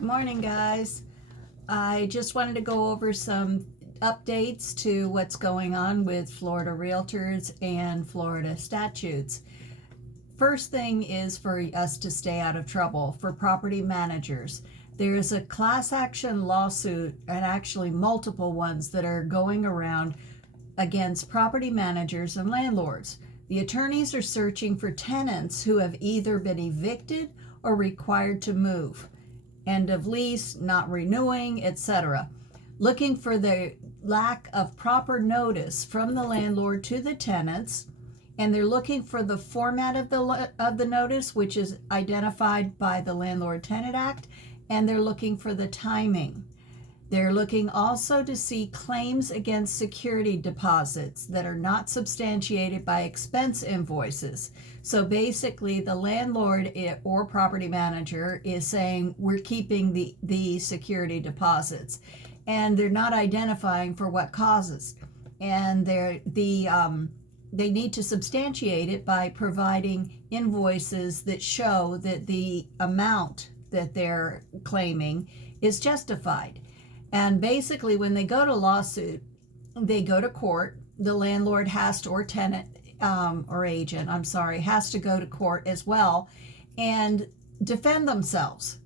Good morning, guys. I just wanted to go over some updates to what's going on with Florida Realtors and Florida statutes. First thing is for us to stay out of trouble for property managers. There's a class action lawsuit, and actually multiple ones, that are going around against property managers and landlords. The attorneys are searching for tenants who have either been evicted or required to move, end of lease, not renewing, etc. Looking for the lack of proper notice from the landlord to the tenants, and they're looking for the format of the notice, which is identified by the Landlord Tenant Act, and they're looking for the timing. They're looking also to see claims against security deposits that are not substantiated by expense invoices. So basically, the landlord or property manager is saying, we're keeping the security deposits, and they're not identifying for what causes. And they need to substantiate it by providing invoices that show that the amount that they're claiming is justified. And basically, when they go to lawsuit, they go to court. The landlord has to, or tenant or agent, has to go to court as well and defend themselves.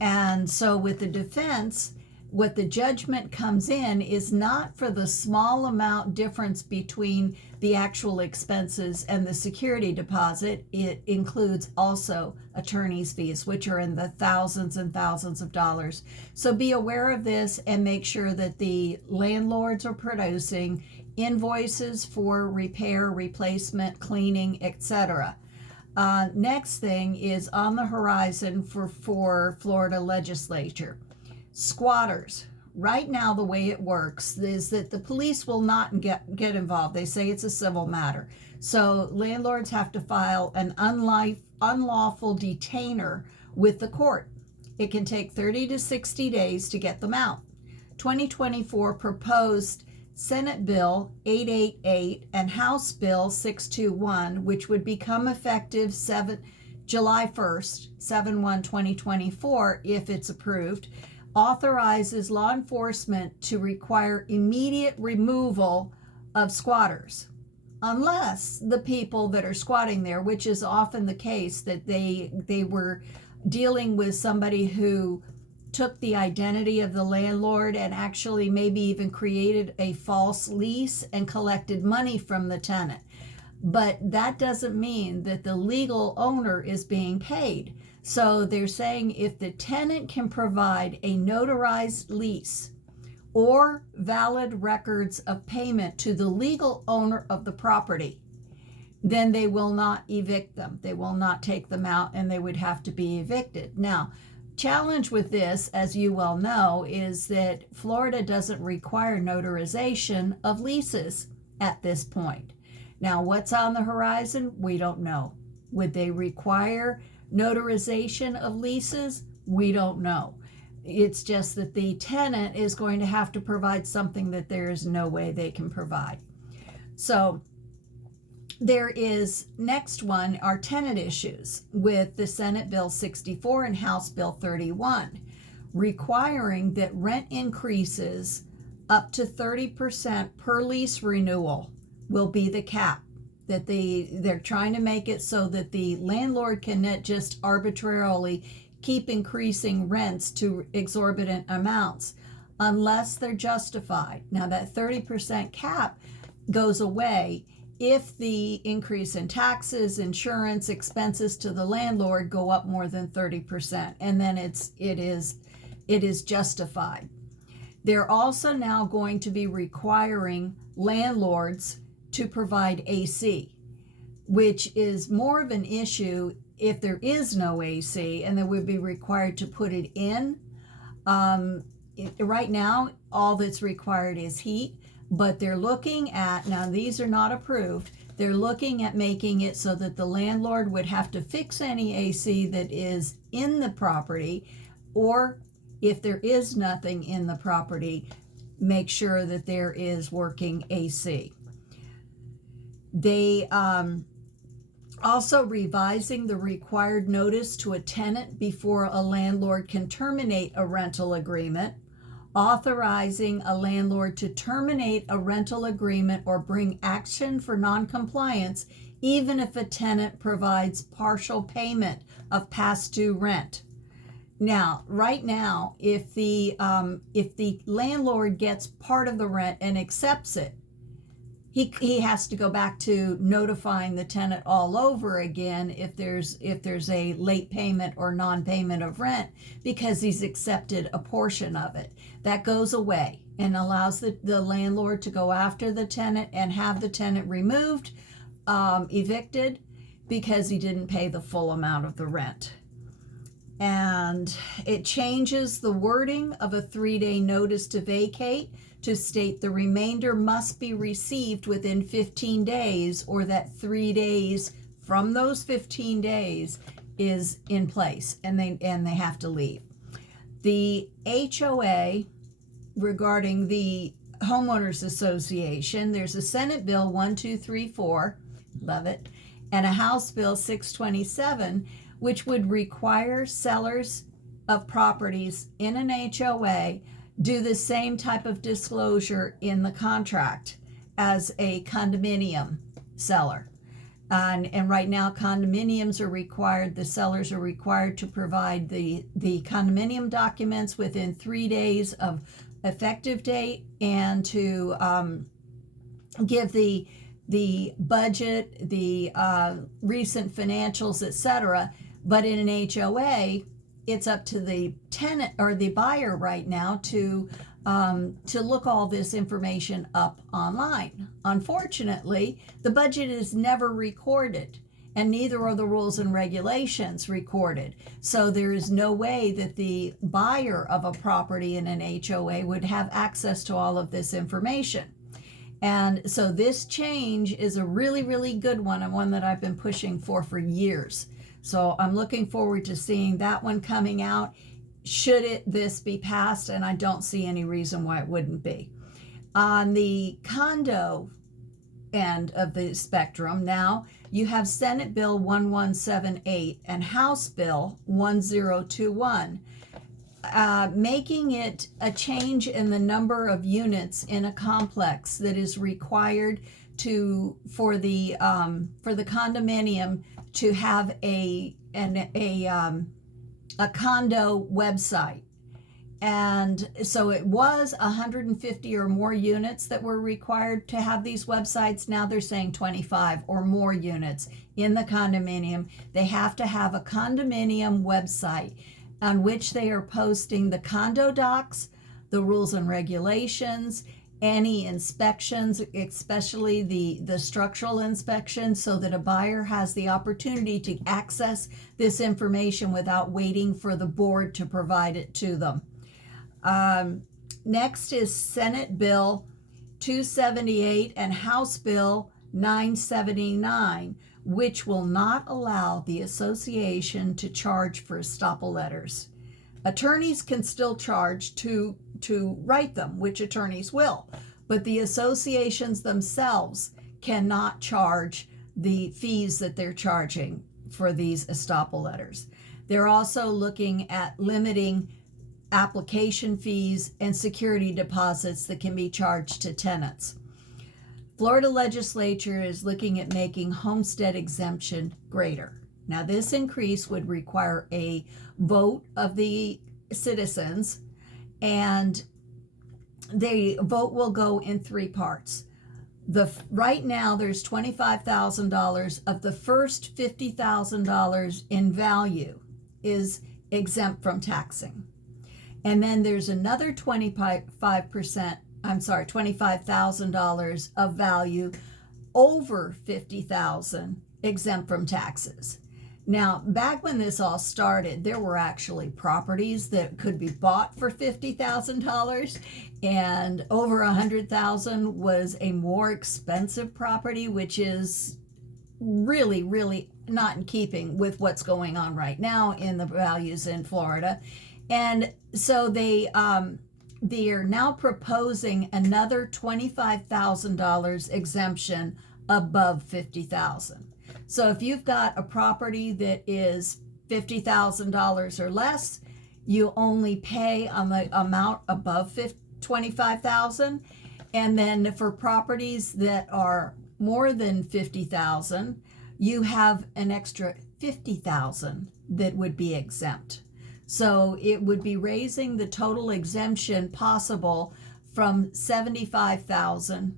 And so with the defense, what the judgment comes in is not for the small amount difference between the actual expenses and the security deposit. It includes also attorney's fees, which are in the thousands and thousands of dollars. So be aware of this and make sure that the landlords are producing invoices for repair, replacement, cleaning, etc. Next thing is on the horizon for Florida Legislature. Squatters. Right now, the way it works is that the police will not get involved. They say it's a civil matter. So landlords have to file an unlawful detainer with the court. It can take 30 to 60 days to get them out. 2024 proposed Senate Bill 888 and House Bill 621, which would become effective July 1st, 7/1/2024, if it's approved, authorizes law enforcement to require immediate removal of squatters, unless the people that are squatting there, which is often the case, that they were dealing with somebody who took the identity of the landlord and actually maybe even created a false lease and collected money from the tenant. But that doesn't mean that the legal owner is being paid. So they're saying if the tenant can provide a notarized lease or valid records of payment to the legal owner of the property, then they will not evict them. They will not take them out, and they would have to be evicted. Now, challenge with this, as you well know, is that Florida doesn't require notarization of leases at this point. Now, what's on the horizon? We don't know. Would they require notarization of leases? We don't know. It's just that the tenant is going to have to provide something that there is no way they can provide. So there is, next one, are tenant issues with the Senate Bill 64 and House Bill 31, requiring that rent increases up to 30% per lease renewal will be the cap. That they're trying to make it so that the landlord cannot just arbitrarily keep increasing rents to exorbitant amounts unless they're justified. Now, that 30% cap goes away if the increase in taxes, insurance, expenses to the landlord go up more than 30%, and then it is justified. They're also now going to be requiring landlords to provide AC, which is more of an issue if there is no AC, and they would be required to put it in. Right now, all that's required is heat, but they're looking at, now these are not approved, they're looking at making it so that the landlord would have to fix any AC that is in the property, or if there is nothing in the property, make sure that there is working AC. They Also, revising the required notice to a tenant before a landlord can terminate a rental agreement, authorizing a landlord to terminate a rental agreement or bring action for noncompliance even if a tenant provides partial payment of past due rent. Now, right now, if the landlord gets part of the rent and accepts it, he has to go back to notifying the tenant all over again if there's a late payment or non-payment of rent, because he's accepted a portion of it. That goes away and allows the landlord to go after the tenant and have the tenant removed, evicted, because he didn't pay the full amount of the rent. And it changes the wording of a 3-day notice to vacate to state the remainder must be received within 15 days, or that 3 days from those 15 days is in place and they have to leave. The HOA regarding the homeowners association, there's a Senate Bill 1234, love it, and a House Bill 627, which would require sellers of properties in an HOA do the same type of disclosure in the contract as a condominium seller. And right now, condominiums are required, the sellers are required to provide the condominium documents within 3 days of effective date, and to give the budget, the recent financials, etc. But in an HOA, it's up to the tenant or the buyer right now to look all this information up online. Unfortunately, the budget is never recorded, and neither are the rules and regulations recorded. So there is no way that the buyer of a property in an HOA would have access to all of this information. And so this change is a really, really good one, and one that I've been pushing for years. So I'm looking forward to seeing that one coming out, should this be passed, and I don't see any reason why it wouldn't be. On the condo end of the spectrum, now you have Senate Bill 1178 and House Bill 1021, making it a change in the number of units in a complex that is required for the condominium to have a condo website. And so it was 150 or more units that were required to have these websites. Now they're saying 25 or more units in the condominium. They have to have a condominium website on which they are posting the condo docs, the rules and regulations, any inspections, especially the structural inspections, so that a buyer has the opportunity to access this information without waiting for the board to provide it to them. Next is Senate Bill 278 and House Bill 979, which will not allow the association to charge for estoppel letters. Attorneys can still charge to write them, which attorneys will, but the associations themselves cannot charge the fees that they're charging for these estoppel letters. They're also looking at limiting application fees and security deposits that can be charged to tenants. Florida Legislature is looking at making homestead exemption greater. Now, this increase would require a vote of the citizens, and the vote will go in 3 parts. Right now, there's $25,000 of the first $50,000 in value is exempt from taxing. And then there's another $25,000 of value over $50,000 exempt from taxes. Now, back when this all started, there were actually properties that could be bought for $50,000, and over $100,000 was a more expensive property, which is really, really not in keeping with what's going on right now in the values in Florida. And so they are now proposing another $25,000 exemption above $50,000. So if you've got a property that is $50,000 or less, you only pay on the amount above 25,000. And then for properties that are more than 50,000, you have an extra 50,000 that would be exempt. So it would be raising the total exemption possible from 75,000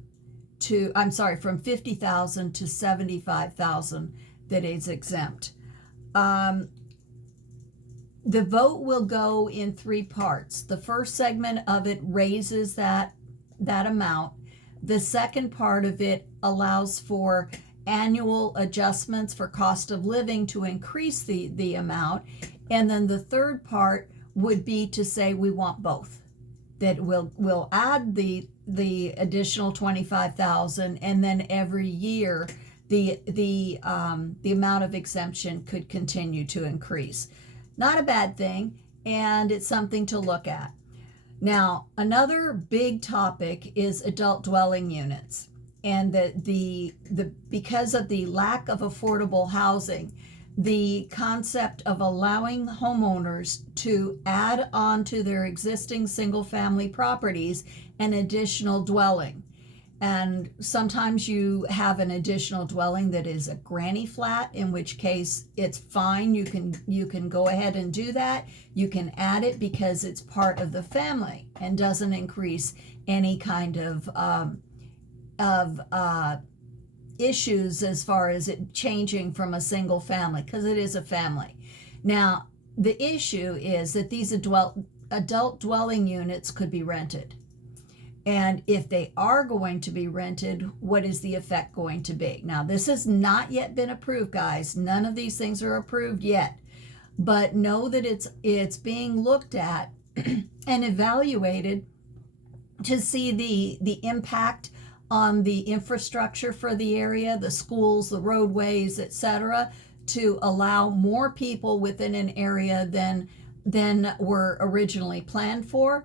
to, I'm sorry, from 50,000 to 75,000 that is exempt. The vote will go in three parts. The first segment of it raises that amount. The second part of it allows for annual adjustments for cost of living to increase the amount. And then the third part would be to say we want both. That we'll add the additional 25,000, and then every year the amount of exemption could continue to increase. Not a bad thing, and it's something to look at. Now, another big topic is adult dwelling units, and the because of the lack of affordable housing, the concept of allowing homeowners to add on to their existing single-family properties an additional dwelling. And sometimes you have an additional dwelling that is a granny flat, in which case it's fine. You can go ahead and do that. You can add it because it's part of the family and doesn't increase any kind of issues as far as it changing from a single family, because it is a family. Now, the issue is that these adult dwelling units could be rented. And if they are going to be rented, what is the effect going to be? Now, this has not yet been approved, guys. None of these things are approved yet. But know that it's being looked at and evaluated to see the impact on the infrastructure for the area, the schools, the roadways, etc., to allow more people within an area than were originally planned for.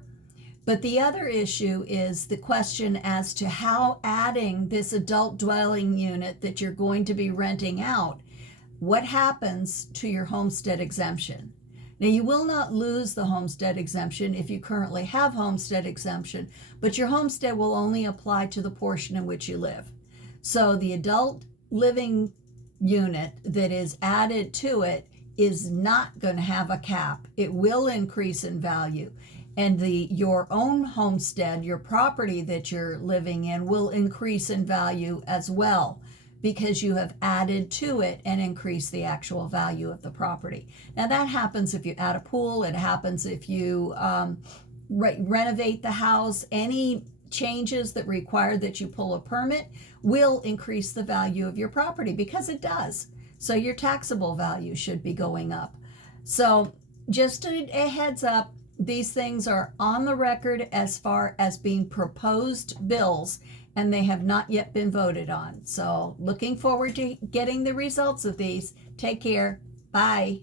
But the other issue is the question as to how adding this adult dwelling unit that you're going to be renting out, what happens to your homestead exemption? Now, you will not lose the homestead exemption if you currently have homestead exemption, but your homestead will only apply to the portion in which you live. So the adult living unit that is added to it is not going to have a cap. It will increase in value. And your own homestead, your property that you're living in, will increase in value as well, because you have added to it and increased the actual value of the property. Now, that happens if you add a pool. It happens if you renovate the house. Any changes that require that you pull a permit will increase the value of your property, because it does. So your taxable value should be going up. So just a heads up, these things are on the record as far as being proposed bills, and they have not yet been voted on. So looking forward to getting the results of these. Take care. Bye.